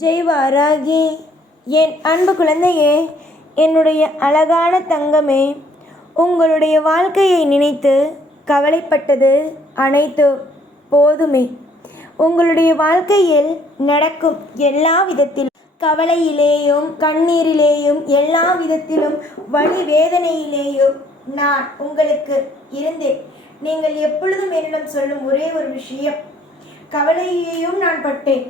ஜெய் வாராகி. என் அன்பு குழந்தையே, என்னுடைய அழகான தங்கமே, உங்களுடைய வாழ்க்கையை நினைத்து கவலைப்பட்டது அனைத்து போதுமே. உங்களுடைய வாழ்க்கையில் நடக்கும் எல்லா விதத்திலும், கவலையிலேயும் கண்ணீரிலேயும் எல்லா விதத்திலும் வலி வேதனையிலேயும் நான் உங்களுக்கு இருந்தேன். நீங்கள் எப்பொழுதும் என்னிடம் சொல்லும் ஒரே ஒரு விஷயம், கவலையையும் நான் பட்டேன்,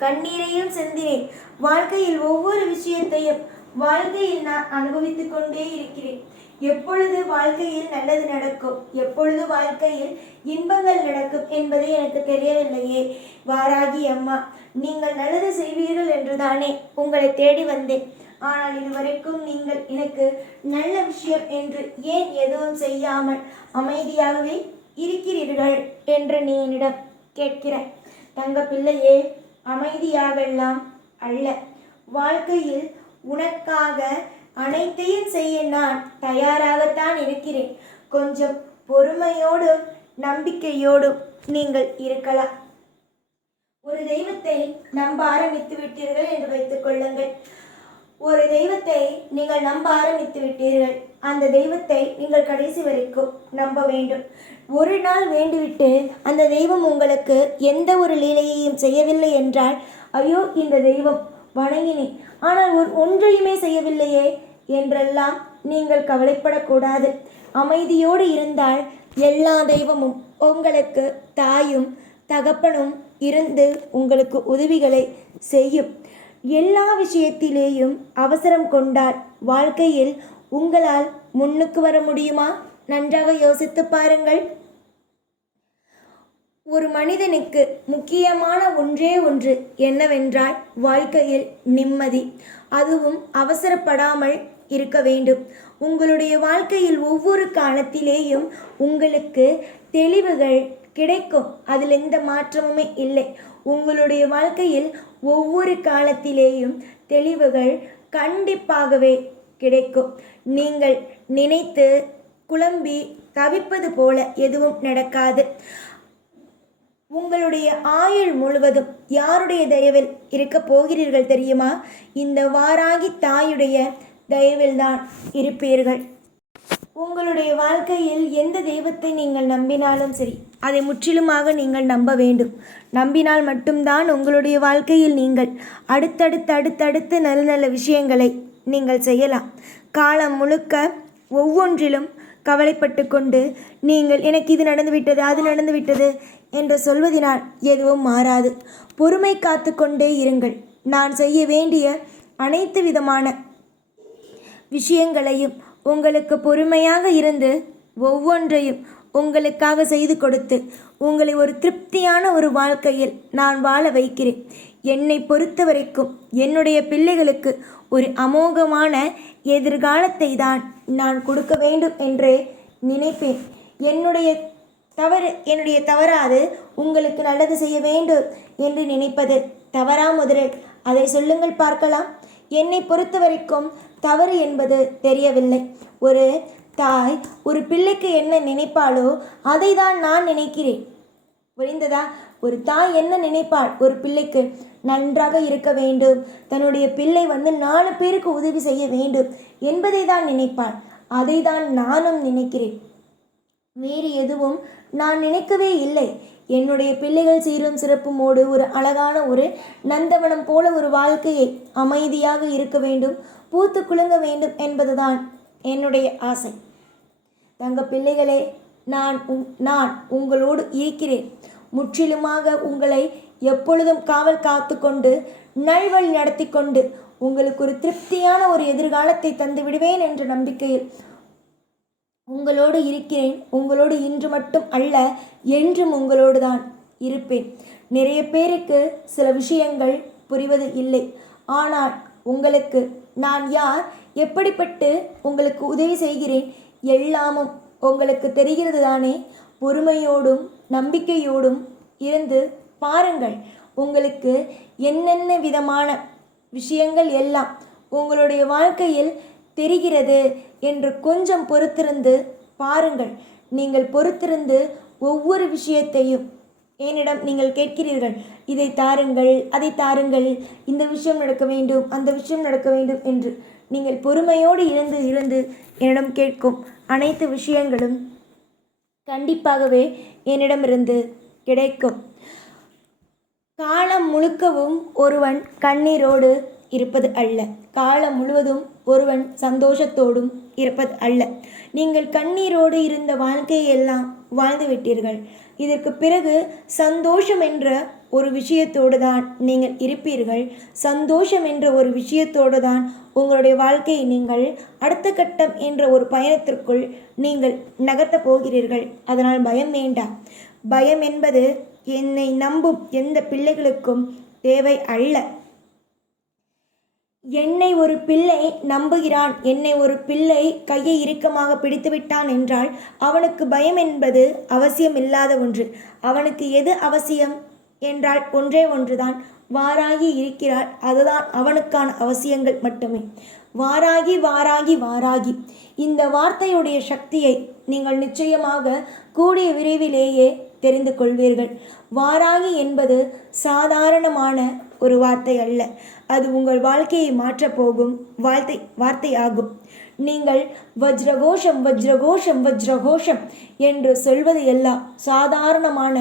கண்ணீரையும் சிந்தினேன். வாழ்க்கையில் ஒவ்வொரு விஷயத்தையும் வாழ்க்கையில் நான் அனுபவித்துக் கொண்டே இருக்கிறேன். எப்பொழுது வாழ்க்கையில் நல்லது நடக்கும், எப்பொழுது வாழ்க்கையில் இன்பங்கள் நடக்கும் என்பதை எனக்கு தெரியவில்லையே. வாராகி அம்மா, நீங்கள் நல்லது செய்வீர்கள் என்றுதானே உங்களை தேடி வந்தேன். ஆனால் இதுவரைக்கும் நீங்கள் எனக்கு நல்ல விஷயம் என்று ஏன் எதுவும் செய்யாமல் அமைதியாகவே இருக்கிறீர்கள் என்று நீ என்னிடம் கேட்கிறாய். தங்க பிள்ளையே, அமைதியாகலாம் அல்ல, வாழ்க்கையில் உனக்காக அனைத்தையும் செய்ய நான் தயாராகத்தான் இருக்கிறேன். கொஞ்சம் பொறுமையோடும் நம்பிக்கையோடும் நீங்கள் இருக்கலாம். ஒரு தெய்வத்தை நம்ப ஆரம்பித்து விட்டீர்கள் என்று வைத்துக் கொள்ளுங்கள். ஒரு தெய்வத்தை நீங்கள் நம்ப ஆரம்பித்து விட்டீர்கள், அந்த தெய்வத்தை நீங்கள் கடைசி வரைக்கும் நம்ப வேண்டும். ஒரு நாள் வேண்டிவிட்டு அந்த தெய்வம் உங்களுக்கு எந்த ஒரு லீலையையும் செய்யவில்லை என்றால், ஐயோ இந்த தெய்வம் வணங்கினேன் ஆனால் ஒன்றையுமே செய்யவில்லையே என்றெல்லாம் நீங்கள் கவலைப்படக்கூடாது. அமைதியோடு இருந்தால் எல்லா தெய்வமும் உங்களுக்கு தாயும் தகப்பனும் இருந்து உங்களுக்கு உதவிகளை செய்யும். எல்லா விஷயத்திலேயும் அவசரம் கொண்டால் வாழ்க்கையில் உங்களால் முன்னுக்கு வர முடியுமா? நன்றாக யோசித்து பாருங்கள். ஒரு மனிதனுக்கு முக்கியமான ஒன்றே ஒன்று என்னவென்றால் வாழ்க்கையில் நிம்மதி. அதுவும் அவசரப்படாமல் இருக்க வேண்டும். உங்களுடைய வாழ்க்கையில் ஒவ்வொரு காலத்திலேயும் உங்களுக்கு தெளிவுகள் கிடைக்கும், அதில் எந்த மாற்றமுமே இல்லை. உங்களுடைய வாழ்க்கையில் ஒவ்வொரு காலத்திலேயும் தெளிவுகள் கண்டிப்பாகவே கிடைக்கும். நீங்கள் நினைத்து குழம்பி தவிப்பது போல எதுவும் நடக்காது. உங்களுடைய ஆயுள் முழுவதும் யாருடைய தயவில் இருக்க போகிறீர்கள் தெரியுமா? இந்த வாராகி தாயுடைய தயவில்தான் இருப்பீர்கள். உங்களுடைய வாழ்க்கையில் எந்த தெய்வத்தை நீங்கள் நம்பினாலும் சரி, அதை முற்றிலுமாக நீங்கள் நம்ப வேண்டும். நம்பினால் மட்டும்தான் உங்களுடைய வாழ்க்கையில் நீங்கள் அடுத்தடுத்து நல்ல நல்ல விஷயங்களை நீங்கள் செய்யலாம். காலம் முழுக்க ஒவ்வொன்றிலும் கவலைப்பட்டு கொண்டு நீங்கள் எனக்கு இது நடந்துவிட்டது அது நடந்துவிட்டது என்று சொல்வதனால் எதுவும் மாறாது. பொறுமை காத்து கொண்டே இருங்கள். நான் செய்ய வேண்டிய அனைத்து விதமான விஷயங்களையும் உங்களுக்கு பொறுமையாக இருந்து ஒவ்வொன்றையும் உங்களுக்காக செய்து கொடுத்து உங்களை ஒரு திருப்தியான ஒரு வாழ்க்கையில் நான் வாழ வைக்கிறேன். என்னை பொறுத்த வரைக்கும் என்னுடைய பிள்ளைகளுக்கு ஒரு அமோகமான எதிர்காலத்தை தான் நான் கொடுக்க வேண்டும் என்றே நினைப்பேன். என்னுடைய தவறாது உங்களுக்கு நல்லது செய்ய வேண்டும் என்று நினைப்பது தவறா முதலில் அதை சொல்லுங்கள் பார்க்கலாம். என்னை பொறுத்த வரைக்கும் தவறு என்பது தெரியவில்லை. ஒரு தாய் ஒரு பிள்ளைக்கு என்ன நினைப்பாளோ அதை தான் நான் நினைக்கிறேன். புரிந்ததா? ஒரு தாய் என்ன நினைப்பாள்? ஒரு பிள்ளைக்கு நன்றாக இருக்க வேண்டும், தன்னுடைய பிள்ளை 4 பேருக்கு உதவி செய்ய வேண்டும் என்பதை தான் நினைப்பாள். அதை தான் நானும் நினைக்கிறேன். வேறு எதுவும் நான் நினைக்கவே இல்லை. என்னுடைய பிள்ளைகள் சீரும் சிறப்புமோடு ஒரு அழகான ஒரு நந்தவனம் போல ஒரு வாழ்க்கையை அமைதியாக இருக்க வேண்டும், பூத்து குலுங்க வேண்டும் என்பதுதான் என்னுடைய ஆசை. தங்க பிள்ளைகளே, நான் உங்களோடு இருக்கிறேன். முற்றிலுமாக உங்களை எப்பொழுதும் காவல் காத்து கொண்டு நல்வழி நடத்தி கொண்டு உங்களுக்கு ஒரு திருப்தியான ஒரு எதிர்காலத்தை தந்து விடுவேன் என்ற நம்பிக்கையில் உங்களோடு இருக்கிறேன். உங்களோடு இன்று மட்டும் அல்ல, என்றும் உங்களோடு தான் இருப்பேன். நிறைய பேருக்கு சில விஷயங்கள் புரிவது இல்லை. ஆனால் உங்களுக்கு நான் யார், எப்படிப்பட்டு உங்களுக்கு உதவி செய்கிறேன் எல்லாமும் உங்களுக்கு தெரிகிறது தானே. பொறுமையோடும் நம்பிக்கையோடும் இருந்து பாருங்கள். உங்களுக்கு என்னென்ன விதமான விஷயங்கள் எல்லாம் உங்களுடைய வாழ்க்கையில் தெரிகிறது என்று கொஞ்சம் பொறுத்திருந்து பாருங்கள். நீங்கள் பொறுத்திருந்து ஒவ்வொரு விஷயத்தையும் என்னிடம் நீங்கள் கேட்கிறீர்கள், இதை தாருங்கள், அதை தாருங்கள், இந்த விஷயம் நடக்க வேண்டும், அந்த விஷயம் நடக்க வேண்டும் என்று. நீங்கள் பொறுமையோடு இருந்து இருந்து என்னிடம் கேட்கும் அனைத்து விஷயங்களும் கண்டிப்பாகவே என்னிடமிருந்து கிடைக்கும். காலம் முழுக்கவும் ஒருவன் கண்ணீரோடு இருப்பது அல்ல, காலம் முழுவதும் ஒருவன் சந்தோஷத்தோடும் இருப்பது அல்ல. நீங்கள் கண்ணீரோடு இருந்த வாழ்க்கையெல்லாம் வாழ்ந்து விட்டீர்கள். இதற்கு பிறகு சந்தோஷம் என்ற ஒரு விஷயத்தோடு தான் நீங்கள் இருப்பீர்கள். சந்தோஷம் என்ற ஒரு விஷயத்தோடு தான் உங்களுடைய வாழ்க்கையை நீங்கள் அடுத்த கட்டம் என்ற ஒரு பயணத்திற்குள் நீங்கள் நகர்த்தப் போகிறீர்கள். அதனால் பயம் வேண்டாம். பயம் என்பது என்னை நம்பும் எந்த பிள்ளைகளுக்கும் தேவை அல்ல. என்னை ஒரு பிள்ளை நம்புகிறான், என்னை ஒரு பிள்ளை கையை இறுக்கமாக பிடித்து விட்டான் என்றால் அவனுக்கு பயம் என்பது அவசியம் இல்லாத ஒன்று. அவனுக்கு எது அவசியம் என்றால் ஒன்றே ஒன்றுதான், வாராகி இருக்கிறாள். அதுதான் அவனுக்கான அவசியங்கள் மட்டுமே. வாராகி வாராகி வாராகி, இந்த வார்த்தையுடைய சக்தியை நீங்கள் நிச்சயமாக கூடிய விரைவிலேயே தெரிந்து கொள்வீர்கள். வாராகி என்பது சாதாரணமான ஒரு வார்த்தை அல்ல, அது உங்கள் வாழ்க்கையை மாற்றப்போகும் வார்த்தையாகும். நீங்கள் வஜ்ரகோஷம் வஜ்ரகோஷம் வஜ்ரகோஷம் என்று சொல்வது எல்லாம் சாதாரணமான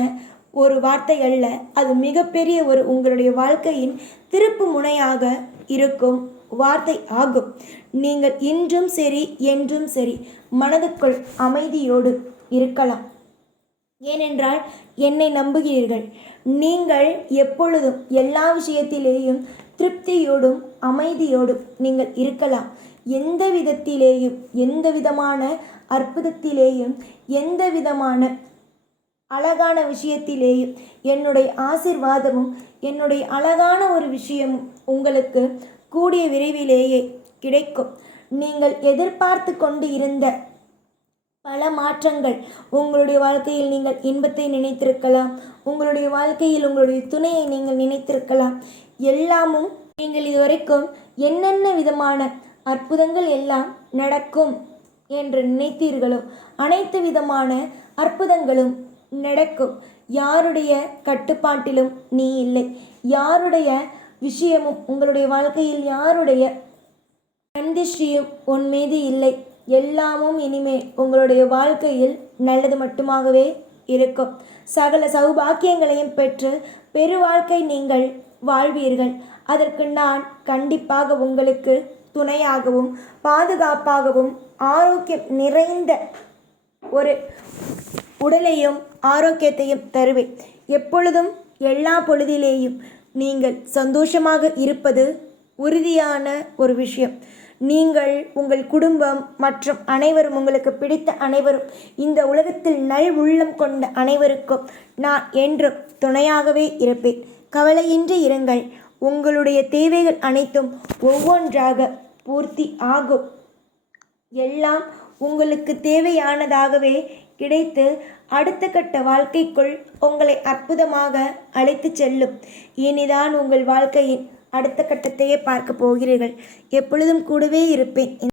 ஒரு வார்த்தை அல்ல, அது மிகப்பெரிய ஒரு உங்களுடைய வாழ்க்கையின் திருப்பு முனையாக இருக்கும் வார்த்தை ஆகும். நீங்கள் இன்றும் சரி என்றும் சரி மனதுக்குள் அமைதியோடு இருக்கலாம். ஏனென்றால் என்னை நம்புகிறீர்கள். நீங்கள் எப்பொழுதும் எல்லா விஷயத்திலேயும் திருப்தியோடும் அமைதியோடும் நீங்கள் இருக்கலாம். எந்த விதத்திலேயும், எந்த விதமான அற்புதத்திலேயும், எந்த விதமான அழகான விஷயத்திலேயும் என்னுடைய ஆசீர்வாதமும் என்னுடைய அழகான ஒரு விஷயமும் உங்களுக்கு கூடிய விரைவிலேயே கிடைக்கும். நீங்கள் எதிர்பார்த்து கொண்டு இருந்த பல மாற்றங்கள், உங்களுடைய வாழ்க்கையில் நீங்கள் இன்பத்தை நினைத்திருக்கலாம், உங்களுடைய வாழ்க்கையில் உங்களுடைய துணையை நீங்கள் நினைத்திருக்கலாம். எல்லாமும் நீங்கள் இதுவரைக்கும் என்னென்ன விதமான அற்புதங்கள் எல்லாம் நடக்கும் என்று நினைத்தீர்களோ அனைத்து விதமான அற்புதங்களும் நடக்கும். யாருடைய கட்டுப்பாட்டிலும் நீ இல்லை. யாருடைய விஷயமும் உங்களுடைய வாழ்க்கையில் யாருடைய கண்டிஷ்டியும் உன் மீது இல்லை. எல்லாமும் இனிமே உங்களுடைய வாழ்க்கையில் நல்லது மட்டுமாகவே இருக்கும். சகல சௌபாக்கியங்களையும் பெற்று பெரு வாழ்க்கை நீங்கள் வாழ்வீர்கள். அதற்கு நான் கண்டிப்பாக உங்களுக்கு துணையாகவும் பாதுகாப்பாகவும் ஆரோக்கியம் நிறைந்த ஒரு உடலையும் ஆரோக்கியத்தையும் தருவேன். எப்பொழுதும் எல்லா பொழுதிலேயும் நீங்கள் சந்தோஷமாக இருப்பது உறுதியான ஒரு விஷயம். நீங்கள், உங்கள் குடும்பம் மற்றும் அனைவரும், உங்களுக்கு பிடித்த அனைவரும், இந்த உலகத்தில் நல் உள்ளம் கொண்ட அனைவருக்கும் நான் என்றும் துணையாகவே இருப்பேன். கவலையின்றி இருங்கள். உங்களுடைய தேவைகள் அனைத்தும் ஒவ்வொன்றாக பூர்த்தி ஆகும். எல்லாம் உங்களுக்கு தேவையானதாகவே கிடைத்து அடுத்த கட்ட வாழ்க்கைக்குள் உங்களை அற்புதமாக அழைத்து செல்லும். இனிதான் உங்கள் வாழ்க்கையின் அடுத்த கட்டத்தையே பார்க்க போகிறீர்கள். எப்பொழுதும் கூடவே இருப்பேன்.